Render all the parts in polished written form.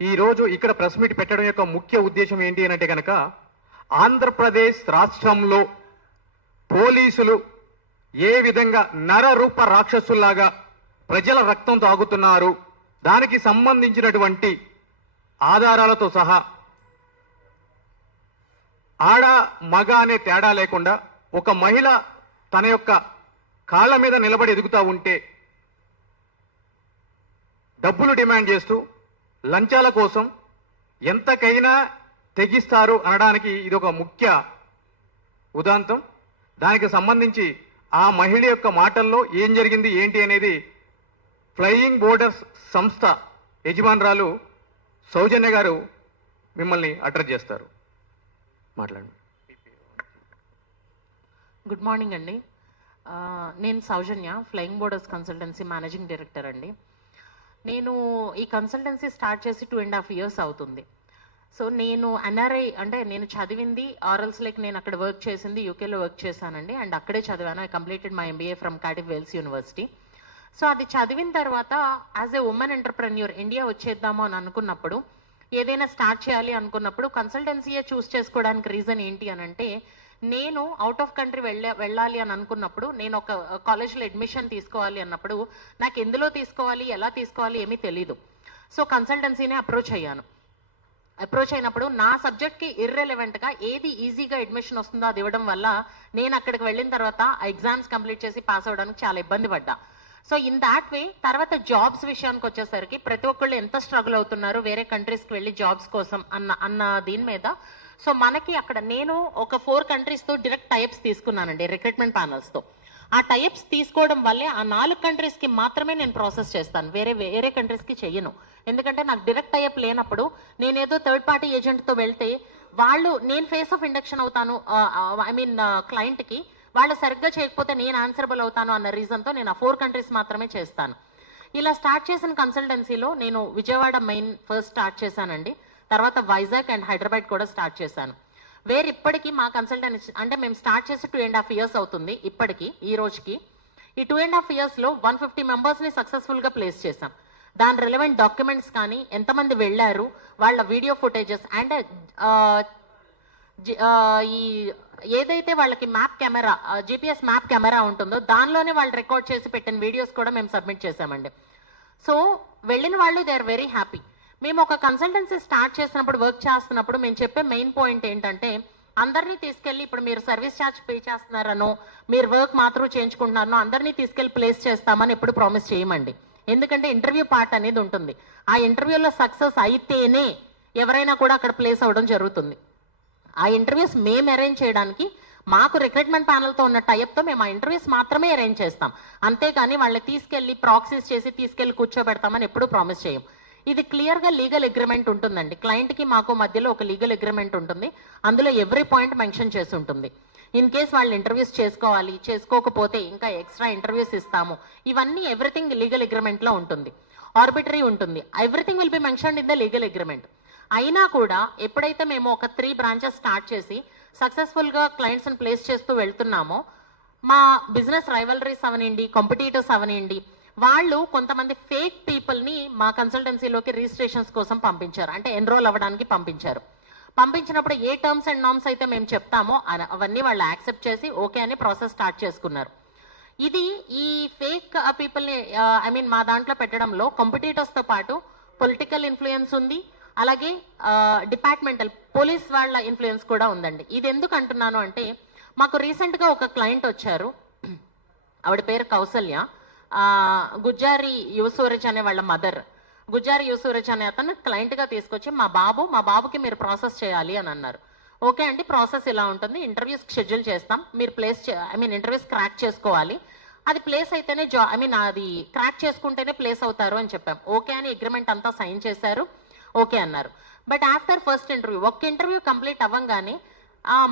ఈరోజు ఇక్కడ press meet పెట్టడం యొక్క ముఖ్య ఉద్దేశం ఏంటి అని అంటే కనుక ఆంధ్రప్రదేశ్ రాష్ట్రంలో పోలీసులు ఏ విధంగా నరరూప రాక్షసుల్లాగా ప్రజల రక్తం తాగుతున్నారు, దానికి సంబంధించినటువంటి ఆధారాలతో సహా ఆడ మగ అనే తేడా లేకుండా ఒక మహిళ తన యొక్క కాళ్ళ మీద నిలబడి ఎదుగుతూ ఉంటే డబ్బులు డిమాండ్ చేస్తూ లంచాల కోసం ఎంతకైనా తెగిస్తారు అనడానికి ఇది ఒక ముఖ్య ఉదాంతం. దానికి సంబంధించి ఆ మహిళ యొక్క మాటల్లో ఏం జరిగింది ఏంటి అనేది ఫ్లయింగ్ బోర్డర్స్ సంస్థ యజమానురాలు సౌజన్య గారు మిమ్మల్ని అడ్రస్ చేస్తారు. మాట్లాడండి. గుడ్ మార్నింగ్ అండి. నేను Soujanya, flying borders consultancy managing director అండి. నేను ఈ కన్సల్టెన్సీ స్టార్ట్ చేసి 2.5 years అవుతుంది. సో నేను ఎన్ఆర్ఐ అంటే నేను చదివింది ఆర్ఎల్స్ లైక్ నేను అక్కడ వర్క్ చేసింది యూకేలో వర్క్ చేశానండి. అండ్ అక్కడే చదివాను. I completed my MBA from Cardiff Wales university. So అది చదివిన తర్వాత as a women entrepreneur India వచ్చేద్దాము అని అనుకున్నప్పుడు, ఏదైనా స్టార్ట్ చేయాలి అనుకున్నప్పుడు కన్సల్టెన్సీయే చూస్ చేసుకోవడానికి రీజన్ ఏంటి అని అంటే, నేను అవుట్ ఆఫ్ కంట్రీ వెళ్ళాలి అని అనుకున్నప్పుడు, నేను ఒక కాలేజ్లో అడ్మిషన్ తీసుకోవాలి అన్నప్పుడు నాకు ఎందులో తీసుకోవాలి ఎలా తీసుకోవాలి ఏమీ తెలీదు. సో కన్సల్టెన్సీనే అప్రోచ్ అయ్యాను. అప్రోచ్ అయినప్పుడు నా సబ్జెక్ట్కి ఇర్రెలెవెంట్గా ఏది ఈజీగా అడ్మిషన్ వస్తుందో అది ఇవ్వడం వల్ల నేను అక్కడికి వెళ్ళిన తర్వాత ఎగ్జామ్స్ కంప్లీట్ చేసి పాస్ అవ్వడానికి చాలా ఇబ్బంది పడ్డా. సో ఇన్ దాట్ వే తర్వాత జాబ్స్ విషయానికి వచ్చేసరికి ప్రతి ఒక్కళ్ళు ఎంత స్ట్రగుల్ అవుతున్నారు వేరే కంట్రీస్కి వెళ్ళి జాబ్స్ కోసం అన్న దీని మీద. సో మనకి అక్కడ నేను ఒక 4 countriesతో డైరెక్ట్ టైప్స్ తీసుకున్నానండి రిక్రూట్మెంట్ ప్యానల్స్తో. ఆ టైప్స్ తీసుకోవడం వల్లే ఆ 4 countriesకి మాత్రమే నేను ప్రాసెస్ చేస్తాను, వేరే కంట్రీస్కి చెయ్యను. ఎందుకంటే నాకు డైరెక్ట్ టైప్ లేనప్పుడు నేనేదో థర్డ్ పార్టీ ఏజెంట్తో వెళ్తే నేను ఫేస్ ఆఫ్ ఇండక్షన్ అవుతాను, ఐ మీన్ క్లయింట్కి వాళ్ళు సరిగ్గా చేయకపోతే నేను ఆన్సరబుల్ అవుతాను అన్న రీజన్తో నేను ఆ 4 countries మాత్రమే చేస్తాను. ఇలా స్టార్ట్ చేసిన కన్సల్టెన్సీలో నేను విజయవాడ మెయిన్ ఫస్ట్ స్టార్ట్ చేశానండి. తర్వాత వైజాగ్ అండ్ హైదరాబాద్ కూడా స్టార్ట్ చేశాను. ఇప్పటికీ మా కన్సల్టెన్సీ అంటే మేము స్టార్ట్ చేసి 2.5 years అవుతుంది ఇప్పటికీ ఈ రోజుకి. ఈ 2.5 yearsలో 150 మెంబర్స్ని సక్సెస్ఫుల్గా ప్లేస్ చేశాం. దాని రిలవెంట్ డాక్యుమెంట్స్ కానీ, ఎంతమంది వెళ్ళారు, వాళ్ళ వీడియో ఫుటేజెస్ అండ్ ఈ ఏదైతే వాళ్ళకి map camera GPS map camera ఉంటుందో దానిలోనే వాళ్ళు రికార్డ్ చేసి పెట్టిన వీడియోస్ కూడా మేము సబ్మిట్ చేశామండి. సో వెళ్ళిన వాళ్ళు దే ఆర్ వెరీ హ్యాపీ. మేము ఒక కన్సల్టెన్సీ స్టార్ట్ చేసినప్పుడు వర్క్ చేస్తున్నప్పుడు మేము చెప్పే మెయిన్ పాయింట్ ఏంటంటే, అందరినీ తీసుకెళ్ళి ఇప్పుడు మీరు సర్వీస్ ఛార్జ్ పే చేస్తున్నారనో మీరు వర్క్ మాత్రం చేయించుకుంటున్నారనో అందరినీ తీసుకెళ్ళి ప్లేస్ చేస్తామని ఎప్పుడు ప్రామిస్ చేయమండి. ఎందుకంటే ఇంటర్వ్యూ పార్ట్ అనేది ఉంటుంది. ఆ ఇంటర్వ్యూలో సక్సెస్ అయితేనే ఎవరైనా కూడా అక్కడ ప్లేస్ అవ్వడం జరుగుతుంది. ఆ ఇంటర్వ్యూస్ మేము అరేంజ్ చేయడానికి మాకు రిక్రూట్మెంట్ ప్యానల్తో ఉన్న టైప్తో మేము ఆ ఇంటర్వ్యూస్ మాత్రమే అరేంజ్ చేస్తాం. అంతేకాని వాళ్ళని తీసుకెళ్ళి ప్రాక్సీస్ చేసి తీసుకెళ్ళి కూర్చోబెడతామని ఎప్పుడూ ప్రామిస్ చేయం. ఇది క్లియర్గా లీగల్ అగ్రిమెంట్ ఉంటుందండి. క్లయింట్కి మాకు మధ్యలో ఒక లీగల్ అగ్రిమెంట్ ఉంటుంది. అందులో ఎవ్రీ పాయింట్ మెన్షన్ చేసి ఉంటుంది. ఇన్ కేస్ వాళ్ళు ఇంటర్వ్యూస్ చేసుకోవాలి, చేసుకోకపోతే ఇంకా ఎక్స్ట్రా ఇంటర్వ్యూస్ ఇస్తాము. ఇవన్నీ ఎవ్రీథింగ్ లీగల్ అగ్రిమెంట్లో ఉంటుంది. ఆర్బిటరీ ఉంటుంది. Everything will be mentioned in the legal agreement. అయినా కూడా ఎప్పుడైతే మేము ఒక 3 branches స్టార్ట్ చేసి సక్సెస్ఫుల్గా క్లయింట్స్ని ప్లేస్ చేస్తూ వెళ్తున్నామో, మా బిజినెస్ రైవలరీస్ అవనండి, కాంపిటీటర్స్ అవనండి, వాళ్ళు కొంతమంది ఫేక్ పీపుల్ని మా కన్సల్టెన్సీలోకి రిజిస్ట్రేషన్స్ కోసం పంపించారు, అంటే ఎన్రోల్ అవ్వడానికి పంపించారు. పంపించినప్పుడు ఏ టర్మ్స్ అండ్ నార్మ్స్ అయితే మేము చెప్తామో అవన్నీ వాళ్ళు యాక్సెప్ట్ చేసి ఓకే అని ప్రాసెస్ స్టార్ట్ చేసుకున్నారు. ఇది ఈ ఫేక్ పీపుల్ని ఐ మీన్ మా దాంట్లో పెట్టడంలో కాంపిటీటర్స్తో పాటు పొలిటికల్ ఇన్ఫ్లుయెన్స్ ఉంది, అలాగే డిపార్ట్మెంటల్ పోలీస్ వాళ్ళ ఇన్ఫ్లుయెన్స్ కూడా ఉందండి. ఇది ఎందుకు అంటున్నాను అంటే, మాకు రీసెంట్గా ఒక క్లయింట్ వచ్చారు, ఆవిడ పేరు కౌసల్య. గుజ్జారి యువసూరజ్ అనే వాళ్ళ మదర్. గుజ్జారి యువసూరజ్ అనే అతను క్లయింట్గా తీసుకొచ్చి మా బాబుకి మీరు ప్రాసెస్ చేయాలి అని అన్నారు. ఓకే అండి, ప్రాసెస్ ఇలా ఉంటుంది, ఇంటర్వ్యూస్ షెడ్యూల్ చేస్తాం, మీరు ఇంటర్వ్యూస్ క్రాక్ చేసుకోవాలి, అది ప్లేస్ అయితేనే అది క్రాక్ చేసుకుంటేనే ప్లేస్ అవుతారు అని చెప్పాం. ఓకే అని అగ్రిమెంట్ అంతా సైన్ చేశారు, ఓకే అన్నారు. బట్ ఆఫ్టర్ ఫస్ట్ ఇంటర్వ్యూ, ఒక్క ఇంటర్వ్యూ కంప్లీట్ అవ్వగానే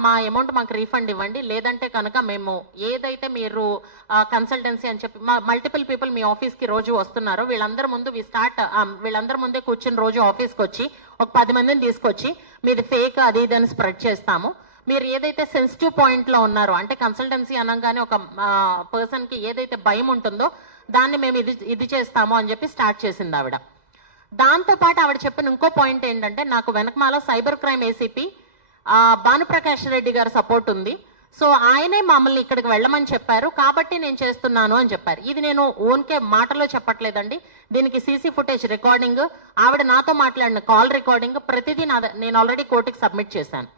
మా అమౌంట్ మాకు రీఫండ్ ఇవ్వండి, లేదంటే కనుక మేము ఏదైతే మీరు కన్సల్టెన్సీ అని చెప్పి మల్టిపుల్ పీపుల్ మీ ఆఫీస్కి రోజు వస్తున్నారో వీళ్ళందరి ముందు వీళ్ళందరి ముందే కూర్చుని రోజు ఆఫీస్కి వచ్చి ఒక 10 మందిని తీసుకొచ్చి మీది ఫేక్ అది ఇది అని స్ప్రెడ్ చేస్తాము, మీరు ఏదైతే సెన్సిటివ్ పాయింట్లో ఉన్నారో, అంటే కన్సల్టెన్సీ అనగానే ఒక పర్సన్కి ఏదైతే భయం ఉంటుందో దాన్ని మేము ఇది చేస్తాము అని చెప్పి స్టార్ట్ చేసింది ఆవిడ. దాంతో పాటు ఆవిడ చెప్పిన ఇంకో పాయింట్ ఏంటంటే, నాకు వెనకమాల cyber crime ACP Bhanuprakash Reddy గారి సపోర్ట్ ఉంది, సో ఆయనే మమ్మల్ని ఇక్కడికి వెళ్ళమని చెప్పారు కాబట్టి నేను చేస్తున్నాను అని చెప్పారు. ఇది నేను ఓన్కే మాటలో చెప్పట్లేదండి, దీనికి సీసీ ఫుటేజ్ రికార్డింగ్, ఆవిడ నాతో మాట్లాడిన కాల్ రికార్డింగ్ ప్రతిదీ నేను ఆల్రెడీ కోర్టుకి సబ్మిట్ చేశాను.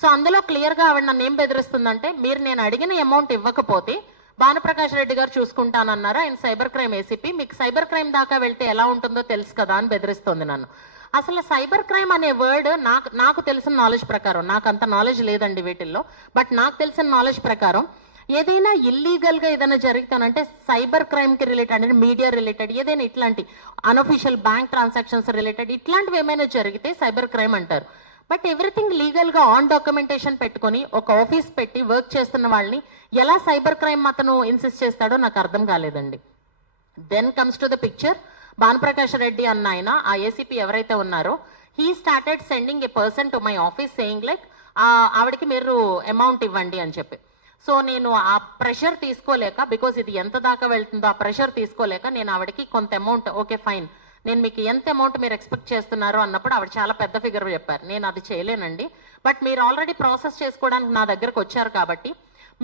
సో అందులో క్లియర్గా ఆవిడ నన్ను ఏం బెదిరిస్తుందంటే, మీరు నేను అడిగిన అమౌంట్ ఇవ్వకపోతే భానుప్రకాష్ రెడ్డి గారు చూసుకుంటానన్నారు, ఆయన సైబర్ క్రైమ్ ఏసీపీ, మీకు సైబర్ క్రైమ్ దాకా వెళ్తే ఎలా ఉంటుందో తెలుసు కదా అని బెదిరిస్తుంది నన్ను. అసలు సైబర్ క్రైమ్ అనే వర్డ్ నాకు తెలిసిన నాలెడ్జ్ ప్రకారం, నాకు అంత నాలెడ్జ్ లేదండి వీటిల్లో, బట్ నాకు తెలిసిన నాలెడ్జ్ ప్రకారం ఏదైనా ఇల్లీగల్ గా ఏదైనా జరుగుతానంటే సైబర్ క్రైమ్ కి రిలేటెడ్ అంటే మీడియా రిలేటెడ్ ఏదైనా ఇట్లాంటి అన్అఫీషియల్ బ్యాంక్ ట్రాన్సాక్షన్స్ రిలేటెడ్ ఇట్లాంటివి ఏమైనా జరిగితే సైబర్ క్రైమ్ అంటారు. బట్ ఎవ్రీథింగ్ లీగల్ గా ఆన్ డాక్యుమెంటేషన్ పెట్టుకొని ఒక ఆఫీస్ పెట్టి వర్క్ చేస్తున్న వాళ్ళని ఎలా సైబర్ క్రైమ్ అతను ఇన్సిస్ట్ చేస్తాడో నాకు అర్థం కాలేదండి. Then comes to the picture, Bhanuprakash Reddy అన్న ఆయన ఆ ఏసీపీ ఎవరైతే ఉన్నారో he started sending a person to my office saying like ఆవిడకి మీరు అమౌంట్ ఇవ్వండి అని చెప్పి. సో నేను ఆ ప్రెషర్ తీసుకోలేక, బికాజ్ ఇది ఎంత దాకా వెళ్తుందో ఆ ప్రెషర్ తీసుకోలేక నేను ఆవిడకి కొంత అమౌంట్, ఓకే ఫైన్ నేను మీకు ఎంత అమౌంట్ మీరు ఎక్స్పెక్ట్ చేస్తున్నారో అన్నప్పుడు ఆవిడ చాలా పెద్ద ఫిగర్ చెప్పారు. నేను అది చేయలేనండి, బట్ మీరు ఆల్రెడీ ప్రాసెస్ చేసుకోవడానికి నా దగ్గరకు వచ్చారు కాబట్టి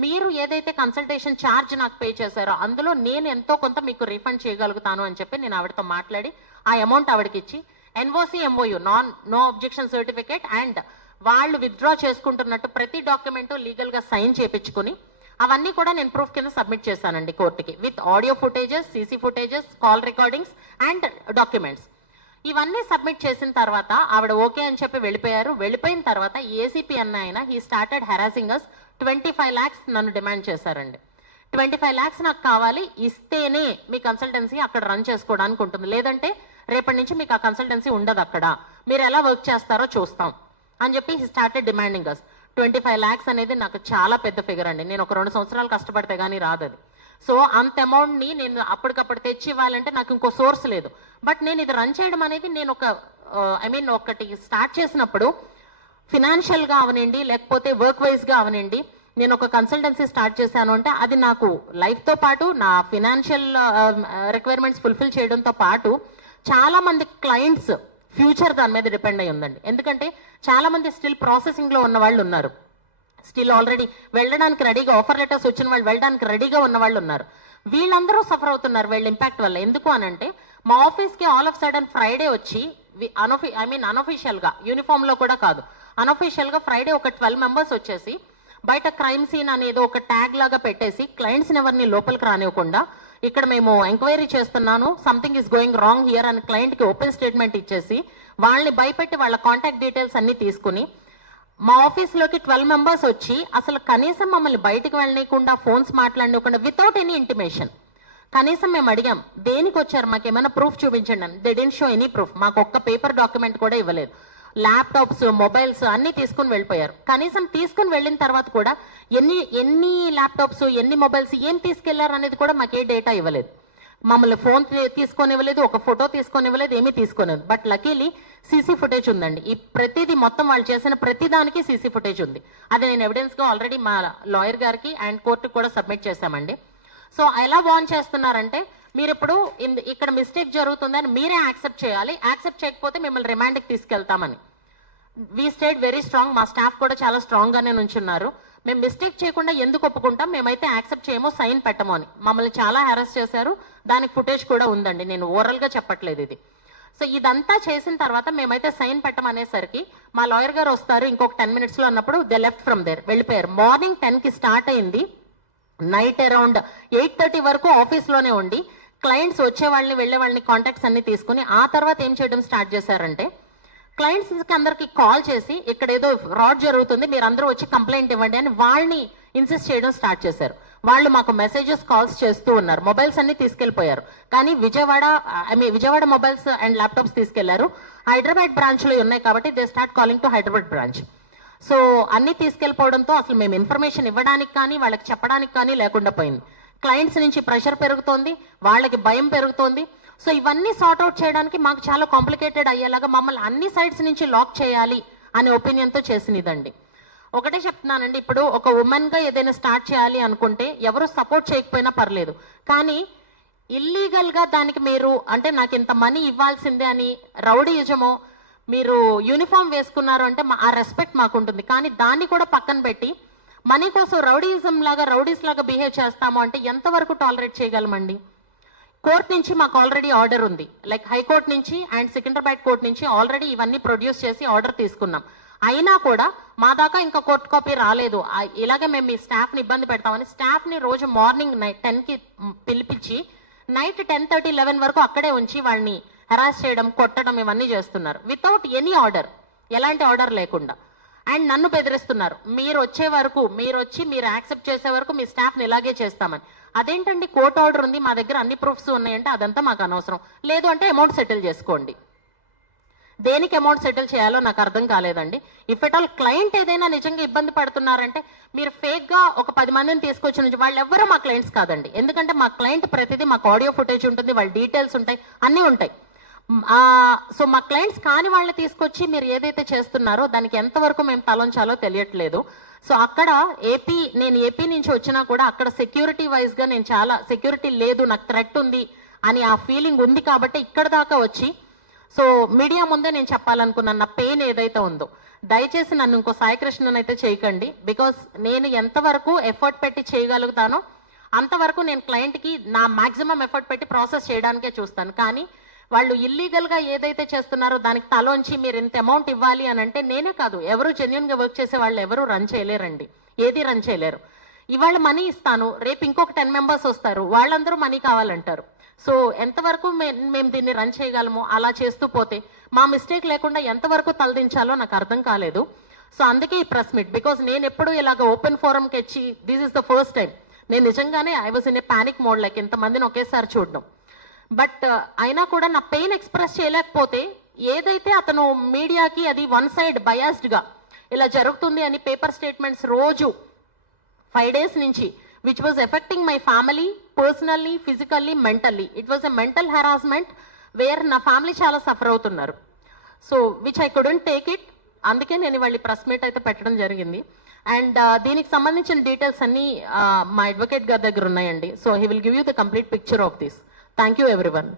మీరు ఏదైతే కన్సల్టేషన్ ఛార్జ్ నాకు పే చేశారో అందులో నేను ఎంతో కొంత మీకు రీఫండ్ చేయగలుగుతాను అని చెప్పి నేను ఆవిడతో మాట్లాడి ఆ అమౌంట్ ఆవిడకి ఇచ్చి NOC MOU no objection certificate and వాళ్ళు విత్డ్రా చేసుకుంటున్నట్టు ప్రతి డాక్యుమెంట్ లీగల్ గా సైన్ చేయించుకుని అవన్నీ కూడా నేను ప్రూఫ్ కింద సబ్మిట్ చేశానండి కోర్టుకి, with audio footages, CC footages, call recordings and documents. ఇవన్నీ సబ్మిట్ చేసిన తర్వాత ఆవిడ ఓకే అని చెప్పి వెళ్ళిపోయారు. వెళ్ళిపోయిన తర్వాత ఏసీపీ అన్న ఆయన he started harassing us. 25 lakhs నన్ను డిమాండ్ చేశారండి. 25 lakhs నాకు కావాలి, ఇస్తేనే మీ కన్సల్టెన్సీ అక్కడ రన్ చేసుకోవడానికి ఉంటుంది, లేదంటే రేపటి నుంచి మీకు ఆ కన్సల్టెన్సీ ఉండదు, అక్కడ మీరు ఎలా వర్క్ చేస్తారో చూస్తాం అని చెప్పి he started demanding us. 25 lakhs అనేది నాకు చాలా పెద్ద ఫిగర్ అండి, నేను ఒక 2 సంవత్సరాలు కష్టపడితే కానీ రాదు అది. సో అంత అమౌంట్ ని నేను అప్పటికప్పుడు తెచ్చి ఇవ్వాలంటే నాకు ఇంకో సోర్స్ లేదు. బట్ నేను ఇది రన్ చేయడం అనేది నేను ఒకటి స్టార్ట్ చేసినప్పుడు ఫినాన్షియల్ గా అవనండి లేకపోతే వర్క్ వైజ్ గా అవనండి, నేను ఒక కన్సల్టెన్సీ స్టార్ట్ చేశాను అంటే అది నాకు లైఫ్ తో పాటు నా ఫినాన్షియల్ రిక్వైర్మెంట్స్ ఫుల్ఫిల్ చేయడంతో పాటు చాలా మంది క్లయింట్స్ ఫ్యూచర్ దాని మీద డిపెండ్ అయి ఉందండి. ఎందుకంటే చాలా మంది స్టిల్ ప్రాసెసింగ్ లో ఉన్న వాళ్ళు ఉన్నారు, స్టిల్ ఆల్రెడీ వెళ్ళడానికి రెడీగా ఆఫర్ లెటర్స్ వచ్చిన వాళ్ళు వెళ్ళడానికి రెడీగా ఉన్న వాళ్ళు ఉన్నారు. వీళ్ళందరూ సఫర్ అవుతున్నారు వీళ్ళ ఇంపాక్ట్ వల్ల. ఎందుకు అనంటే మా ఆఫీస్ కి ఆల్ ఆఫ్ సడన్ ఫ్రైడే వచ్చి అనఫీషియల్ గా, యూనిఫామ్ లో కూడా కాదు, అనఫీషియల్ గా ఫ్రైడే ఒక 12 members వచ్చేసి బయట క్రైమ్ సీన్ అనేది ఒక ట్యాగ్ లాగా పెట్టేసి క్లయింట్స్ ఎవరిని లోపలికి రానివ్వకుండా ఇక్కడ మేము ఎంక్వైరీ చేస్తున్నాను, something is going wrong here అని క్లయింట్ కి ఓపెన్ స్టేట్మెంట్ ఇచ్చేసి వాళ్ళని భయపెట్టి వాళ్ళ కాంటాక్ట్ డీటెయిల్స్ అన్ని తీసుకుని మా ఆఫీస్ లోకి 12 members వచ్చి అసలు కనీసం మమ్మల్ని బయటకు వెళ్ళనీయకుండా, ఫోన్స్ మాట్లాడనివ్వకుండా, వితౌట్ ఎనీ ఇంటిమేషన్. కనీసం మేము అడిగాం దేనికి వచ్చారు, మాకు ఏమైనా ప్రూఫ్ చూపించండి అని. They didn't show any proof, మాకు ఒక్క పేపర్ డాక్యుమెంట్ కూడా ఇవ్వలేదు. ల్యాప్టాప్స్, మొబైల్స్ అన్ని తీసుకుని వెళ్ళిపోయారు. కనీసం తీసుకుని వెళ్ళిన తర్వాత కూడా ఎన్ని ల్యాప్టాప్స్, ఎన్ని మొబైల్స్, ఏం తీసుకెళ్లారు అనేది కూడా మాకు ఏ డేటా ఇవ్వలేదు. మమ్మల్ని ఫోన్ తీసుకొని ఇవ్వలేదు, ఒక ఫోటో తీసుకొని ఇవ్వలేదు, ఏమీ తీసుకోలేదు. బట్ లకీలీ సీసీ ఫుటేజ్ ఉందండి. ఈ ప్రతిదీ మొత్తం వాళ్ళు చేసిన ప్రతి దానికి సీసీ ఫుటేజ్ ఉంది. అది నేను ఎవిడెన్స్ గా ఆల్రెడీ మా లాయర్ గారికి అండ్ కోర్టుకు కూడా సబ్మిట్ చేశామండి. సో ఎలా వార్న్ చేస్తున్నారంటే మీరు ఇప్పుడు ఇక్కడ మిస్టేక్ జరుగుతుందని మీరే యాక్సెప్ట్ చేయాలి, యాక్సెప్ట్ చేయకపోతే మిమ్మల్ని రిమాండ్కి తీసుకెళ్తామని. వీ స్టేడ్ వెరీ స్ట్రాంగ్, మా స్టాఫ్ కూడా చాలా స్ట్రాంగ్ గానే నుంచున్నారు. మేము మిస్టేక్ చేయకుండా ఎందుకు ఒప్పుకుంటాం, మేమైతే యాక్సెప్ట్ చేయమో, సైన్ పెట్టమో అని. మమ్మల్ని చాలా హ్యారస్ చేశారు, దానికి ఫుటేజ్ కూడా ఉందండి, నేను ఓవరాల్ గా చెప్పట్లేదు ఇది. సో ఇదంతా చేసిన తర్వాత మేమైతే సైన్ పెట్టమనేసరికి మా లాయర్ గారు వస్తారు ఇంకొక 10 minutes లో అన్నప్పుడు దే లెఫ్ట్ ఫ్రమ్ దేర్, వెళ్ళిపోయారు. మార్నింగ్ 10 కి స్టార్ట్ అయింది, నైట్ అరౌండ్ 8:30 వరకు ఆఫీస్ లోనే ఉండి క్లయింట్స్ వచ్చే వాళ్ళని వెళ్లే వాళ్ళని కాంటాక్ట్స్ అన్ని తీసుకుని ఆ తర్వాత ఏం చేయడం స్టార్ట్ చేశారంటే క్లయింట్స్ అందరికి కాల్ చేసి ఇక్కడ ఏదో ఫ్రాడ్ జరుగుతుంది, మీరు అందరూ వచ్చి కంప్లైంట్ ఇవ్వండి అని వాళ్ళని ఇన్సిస్ట్ చేయడం స్టార్ట్ చేశారు. వాళ్ళు మాకు మెసేజెస్, కాల్స్ చేస్తూ ఉన్నారు. మొబైల్స్ అన్ని తీసుకెళ్లిపోయారు, కానీ విజయవాడ మొబైల్స్ అండ్ ల్యాప్టాప్స్ తీసుకెళ్లారు. హైదరాబాద్ బ్రాంచ్ లో ఉన్నాయి కాబట్టి they start calling to Hyderabad branch. So అన్ని తీసుకెళ్లిపోవడంతో అసలు మేము ఇన్ఫర్మేషన్ ఇవ్వడానికి కానీ వాళ్ళకి చెప్పడానికి కానీ లేకుండా పోయింది. క్లయింట్స్ నుంచి ప్రెషర్ పెరుగుతోంది, వాళ్ళకి భయం పెరుగుతోంది. సో ఇవన్నీ సార్ట్ అవుట్ చేయడానికి మాకు చాలా కాంప్లికేటెడ్ అయ్యేలాగా మమ్మల్ని అన్ని సైడ్స్ నుంచి లాక్ చేయాలి అనే ఒపీనియన్తో చేసినదండి. ఒకటే చెప్తున్నానండి, ఇప్పుడు ఒక ఉమెన్ గా ఏదైనా స్టార్ట్ చేయాలి అనుకుంటే ఎవరు సపోర్ట్ చేయకపోయినా పర్లేదు, కానీ ఇల్లీగల్ గా దానికి మీరు అంటే నాకు ఇంత మనీ ఇవ్వాల్సిందే అని రౌడీయిజమో మీరు యూనిఫామ్ వేసుకున్నారు అంటే ఆ రెస్పెక్ట్ మాకు ఉంటుంది. కానీ దాన్ని కూడా పక్కన పెట్టి మనీ కోసం రౌడీయిజం లాగా రౌడీస్ లాగా బిహేవ్ చేస్తాము అంటే ఎంతవరకు టాలరేట్ చేయగలమండి? కోర్టు నుంచి మాకు ఆల్రెడీ ఆర్డర్ ఉంది, లైక్ హైకోర్టు నుంచి అండ్ సికింద్రాబాద్ కోర్టు నుంచి ఆల్రెడీ ఇవన్నీ ప్రొడ్యూస్ చేసి ఆర్డర్ తీసుకున్నాం. అయినా కూడా మా దాకా ఇంకా కోర్టు కాపీ రాలేదు. ఇలాగే మేము మీ స్టాఫ్ని ఇబ్బంది పెడతామని స్టాఫ్ని రోజు మార్నింగ్ 10కి పిలిపించి నైట్ 10:30, 11 వరకు అక్కడే ఉంచి వాళ్ళని హెరాస్ చేయడం, కొట్టడం ఇవన్నీ చేస్తున్నారు వితౌట్ ఎనీ ఆర్డర్, ఎలాంటి ఆర్డర్ లేకుండా. అండ్ నన్ను బెదిరిస్తున్నారు, మీరు వచ్చే వరకు, మీరు వచ్చి మీరు యాక్సెప్ట్ చేసే వరకు మీ స్టాఫ్ని ఇలాగే చేస్తామని. అదేంటండి, కోర్టు ఆర్డర్ ఉంది, మా దగ్గర అన్ని ప్రూఫ్స్ ఉన్నాయంటే అదంతా మాకు అనవసరం, లేదు అంటే అమౌంట్ సెటిల్ చేసుకోండి. దేనికి అమౌంట్ సెటిల్ చేయాలో నాకు అర్థం కాలేదండి. ఇఫ్ ఎట్ ఆల్ క్లయింట్ ఏదైనా నిజంగా ఇబ్బంది పడుతున్నారంటే మీరు ఫేక్ గా ఒక 10 మందిని తీసుకొచ్చి నుంచి, వాళ్ళు ఎవరో మా క్లయింట్స్ కాదండి. ఎందుకంటే మా క్లయింట్ ప్రతిదీ మాకు ఆడియో ఫుటేజ్ ఉంటుంది, వాళ్ళ డీటెయిల్స్ ఉంటాయి, అన్నీ ఉంటాయి. సో మా క్లయింట్స్ కాని వాళ్ళని తీసుకొచ్చి మీరు ఏదైతే చేస్తున్నారో దానికి ఎంతవరకు మేము తలంచాలో తెలియట్లేదు. సో అక్కడ నేను ఏపీ నుంచి వచ్చినా కూడా అక్కడ సెక్యూరిటీ వైజ్ గా నేను చాలా సెక్యూరిటీ లేదు, నాకు థ్రెట్ ఉంది అని ఆ ఫీలింగ్ ఉంది కాబట్టి ఇక్కడ దాకా వచ్చి సో మీడియా ముందే నేను చెప్పాలనుకున్నాను నా పెయిన్ ఏదైతే ఉందో. దయచేసి నన్ను ఇంకో సాయికృష్ణన్ అయితే చేయకండి. బికాస్ నేను ఎంతవరకు ఎఫర్ట్ పెట్టి చేయగలుగుతానో అంతవరకు నేను క్లయింట్కి నా మాక్సిమం ఎఫర్ట్ పెట్టి ప్రాసెస్ చేయడానికే చూస్తాను. కానీ వాళ్ళు ఇల్లీగల్గా ఏదైతే చేస్తున్నారో దానికి తలోంచి మీరు ఇంత అమౌంట్ ఇవ్వాలి అని అంటే నేనే కాదు, ఎవరు జెన్యున్గా వర్క్ చేసే వాళ్ళు ఎవరు రన్ చేయలేరండి, ఏది రన్ చేయలేరు. ఇవాళ మనీ ఇస్తాను, రేపు ఇంకొక 10 మెంబర్స్ వస్తారు, వాళ్ళందరూ మనీ కావాలంటారు. సో ఎంతవరకు మేము దీన్ని రన్ చేయగలము? అలా చేస్తూ పోతే మా మిస్టేక్ లేకుండా ఎంతవరకు తలదించాలో నాకు అర్థం కాలేదు. సో అందుకే ఈ ప్రెస్ మీట్. బికాస్ నేను ఎప్పుడు ఇలాగ ఓపెన్ ఫోరంకి వచ్చి this is the first time నేను నిజంగానే I was in a panic mode, like ఎంతమందిని ఒకేసారి చూడడం. బట్ అయినా కూడా నా పెయిన్ ఎక్స్ప్రెస్ చేయలేకపోతే ఏదైతే అతను మీడియాకి అది వన్ సైడ్ బయాస్డ్ గా ఇలా జరుగుతుంది అని పేపర్ స్టేట్మెంట్స్ రోజు 5 days నుంచి which was affecting my family personally, physically, mentally. It was a mental harassment where నా ఫ్యామిలీ చాలా సఫర్ అవుతున్నారు. So which I couldn't take it. అందుకే నేను ఇవాళ ప్రెస్ మీట్ అయితే పెట్టడం జరిగింది. అండ్ దీనికి సంబంధించిన డీటెయిల్స్ అన్ని మా అడ్వకేట్ గారి దగ్గర ఉన్నాయండి. So he will give you the complete picture of this. Thank you everyone.